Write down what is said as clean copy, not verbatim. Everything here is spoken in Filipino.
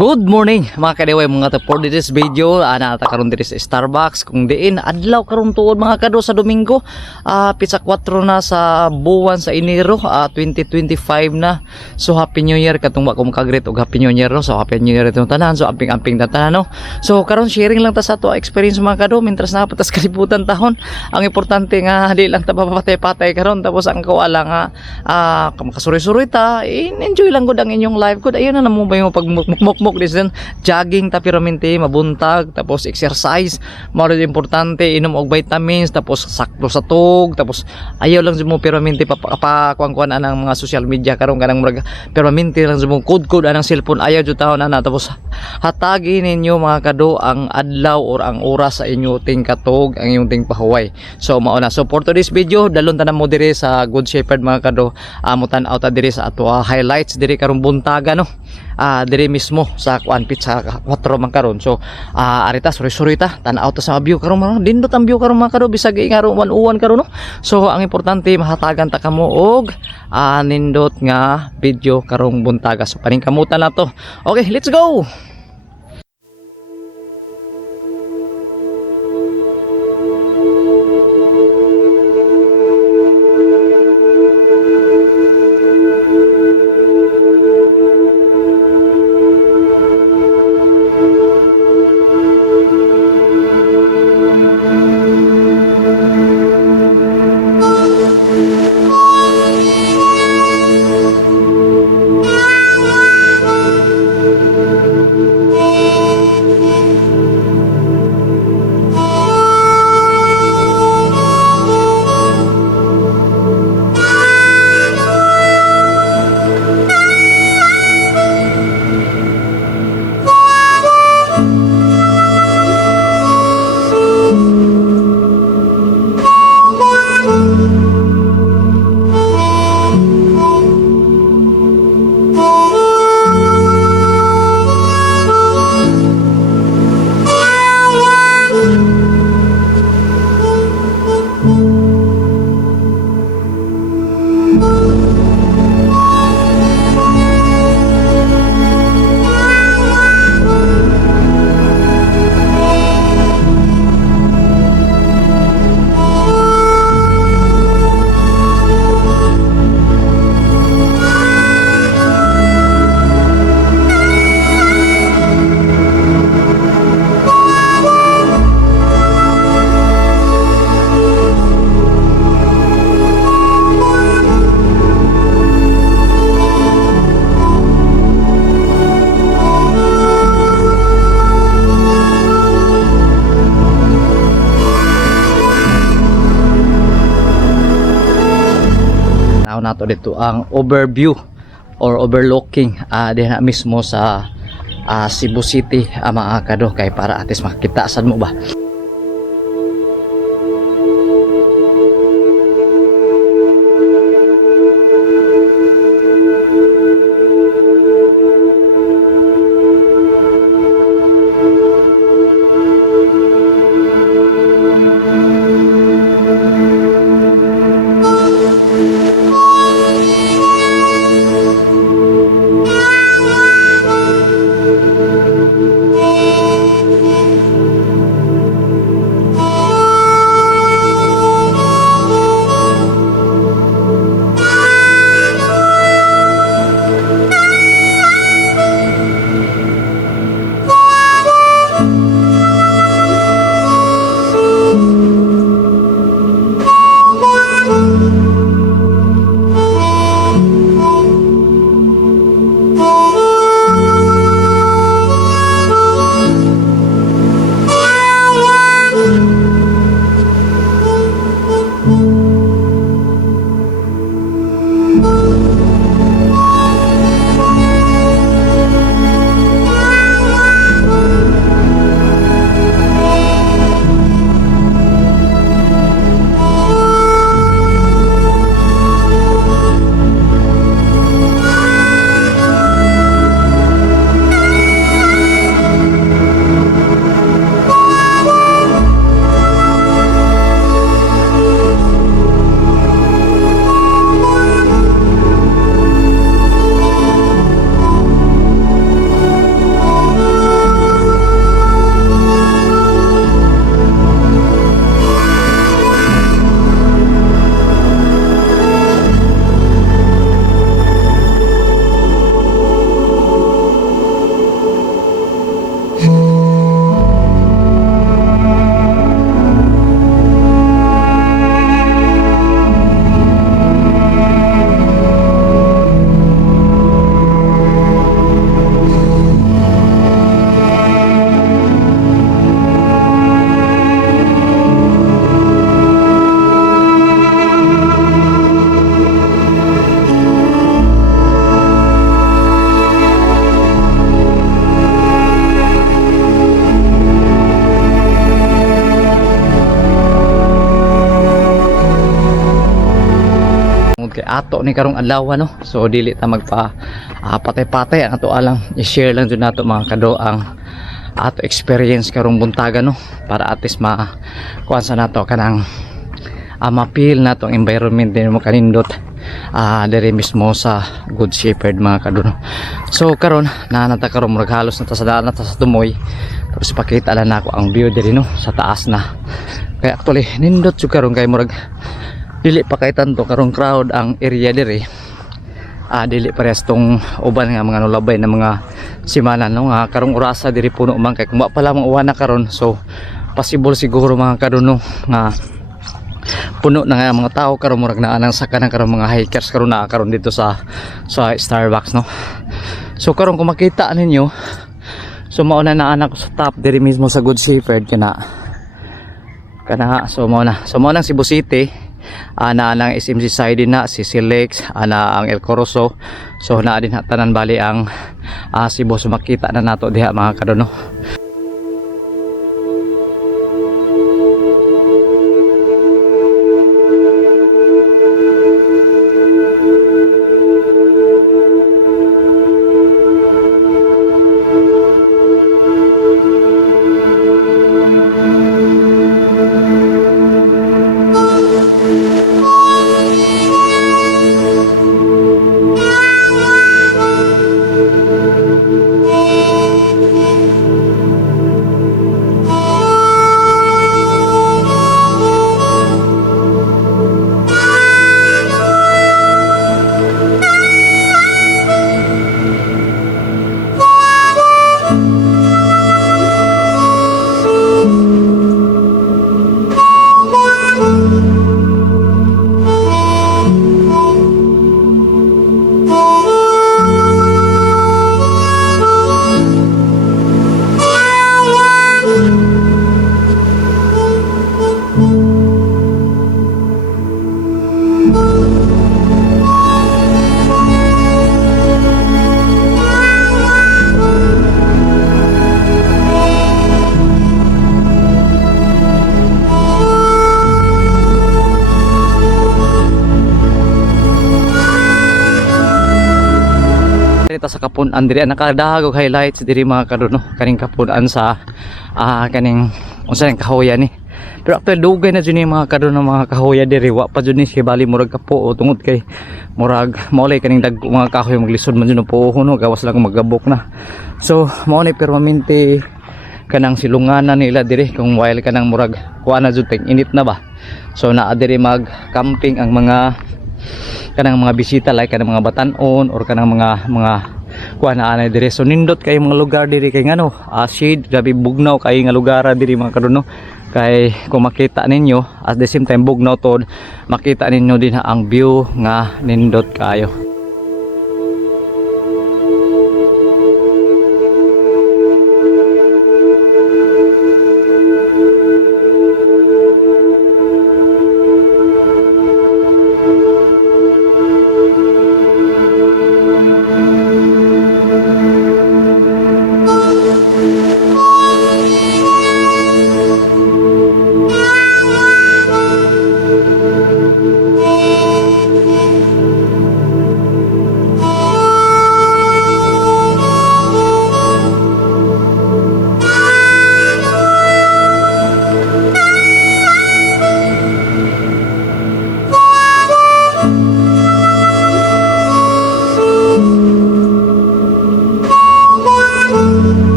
Good morning mga kadiway mga to. For this video nata karon diri sa Starbucks kung diin adlaw karon tuod mga kado sa Domingo, pizza 4 na sa buwan sa Enero 2025 na. So happy new year katong wa ko makagreet og happy new year no. So happy new year itong tanan, so amping-amping ta tanan no. So karon sharing lang ta sa ato experience mga kado mintras na patas kalibutan tahon. Ang importante nga di lang ta papatay-patay karon, tapos ang kawala nga makasuri-suri ta, enjoy lang gud ang inyong life gud. Ayun na namo ba yung pagmukmuk listen, jogging ta piraminti mabuntag, tapos exercise mao rin importante, inom og vitamins, tapos sakto sa tug, tapos ayaw lang mo piraminti kuan anang mga social media karon kanang murag piraminti lang mo kod anang cellphone, ayaw jud taon ana. Tapos hatagi ninyo mga kado ang adlaw or ang oras sa inyo ting katog, ang inyong ting pahuway. So mao na. So for today's video dalon ta na mo diri sa Good Shepherd mga kado, mutan-aw ta diri sa ato highlights diri karong buntaga no. Diri mismo sa kuan pizza 4 man karon. So arita suri-suri ta, tan-aw ta sa view karon mga dindot ang view karon mga kado, bisag ingaro uwan karon no. So ang importante mahatagan ta kamo og nindot nga video karong buntaga. So paningkamutan na to. Okay, let's go. Nato dito ang overview or overlooking diha mismo sa Cebu City mga kado, kay para atis makita sad mo ba. ato ni karong adlaw no. So dili ta magpa patay-patay ang ato alang i-share lang jud nato mga kado ang ato experience karong buntaga no, para at least kuan sa nato kanang mapil nato ang environment din mo kanindot diri mismo sa Good Shepherd mga kado no. So karon nanata karon murag halos na ta sa daan na ta sa tumoy, tapos pakita lang nako ang view diri no sa taas na. Kaya actually nindot jud karon kay murag dili pa kay tanto karong crowd ang area diri. Dili parehas tong uban nga mga nulabay na mga simana no, karong orasa diri puno man kay kung pa lamang uwan na karon, so possible siguro mga kado no nga puno na nga mga tao karon murag naa nang saka ng karong mga hikers karon na karon dito sa Starbucks no. So karon kung makita ninyo, so mauna na anak sa top diri mismo sa Good Shepherd kana so mauna Cebu City. Na ang SMC side din na si Silex, ang El Corozo, so na din tanan bali ang Cebu. So makita na nato diha mga kado no. Sa kapunan diri nakadahag og highlights diri mga kado no, kaning kapunan sa kaning unsa nang kahoya ni. Pero actually dugay na jud ni mga kado no, mga kahoya diri wa pa jud ni si bali murag kapo o tungod kay murag maulay kaning dagko mga kahoy maglisod man jud no po no, gawas lang magabok na. So mao ni permanente kanang silunganan nila diri kung while kanang murag kuha na jud tag init na ba. So naa diri mag camping ang mga kanang mga bisita like kanang mga batan-on or kanang mga kuha na anay diri. So nindot kay mga lugar diri kay ngano shade grabe bugnaw kay nga lugar diri mga kaduno, kay kung makita ninyo at the same time bugnaw tod makita ninyo din ang view nga nindot kayo.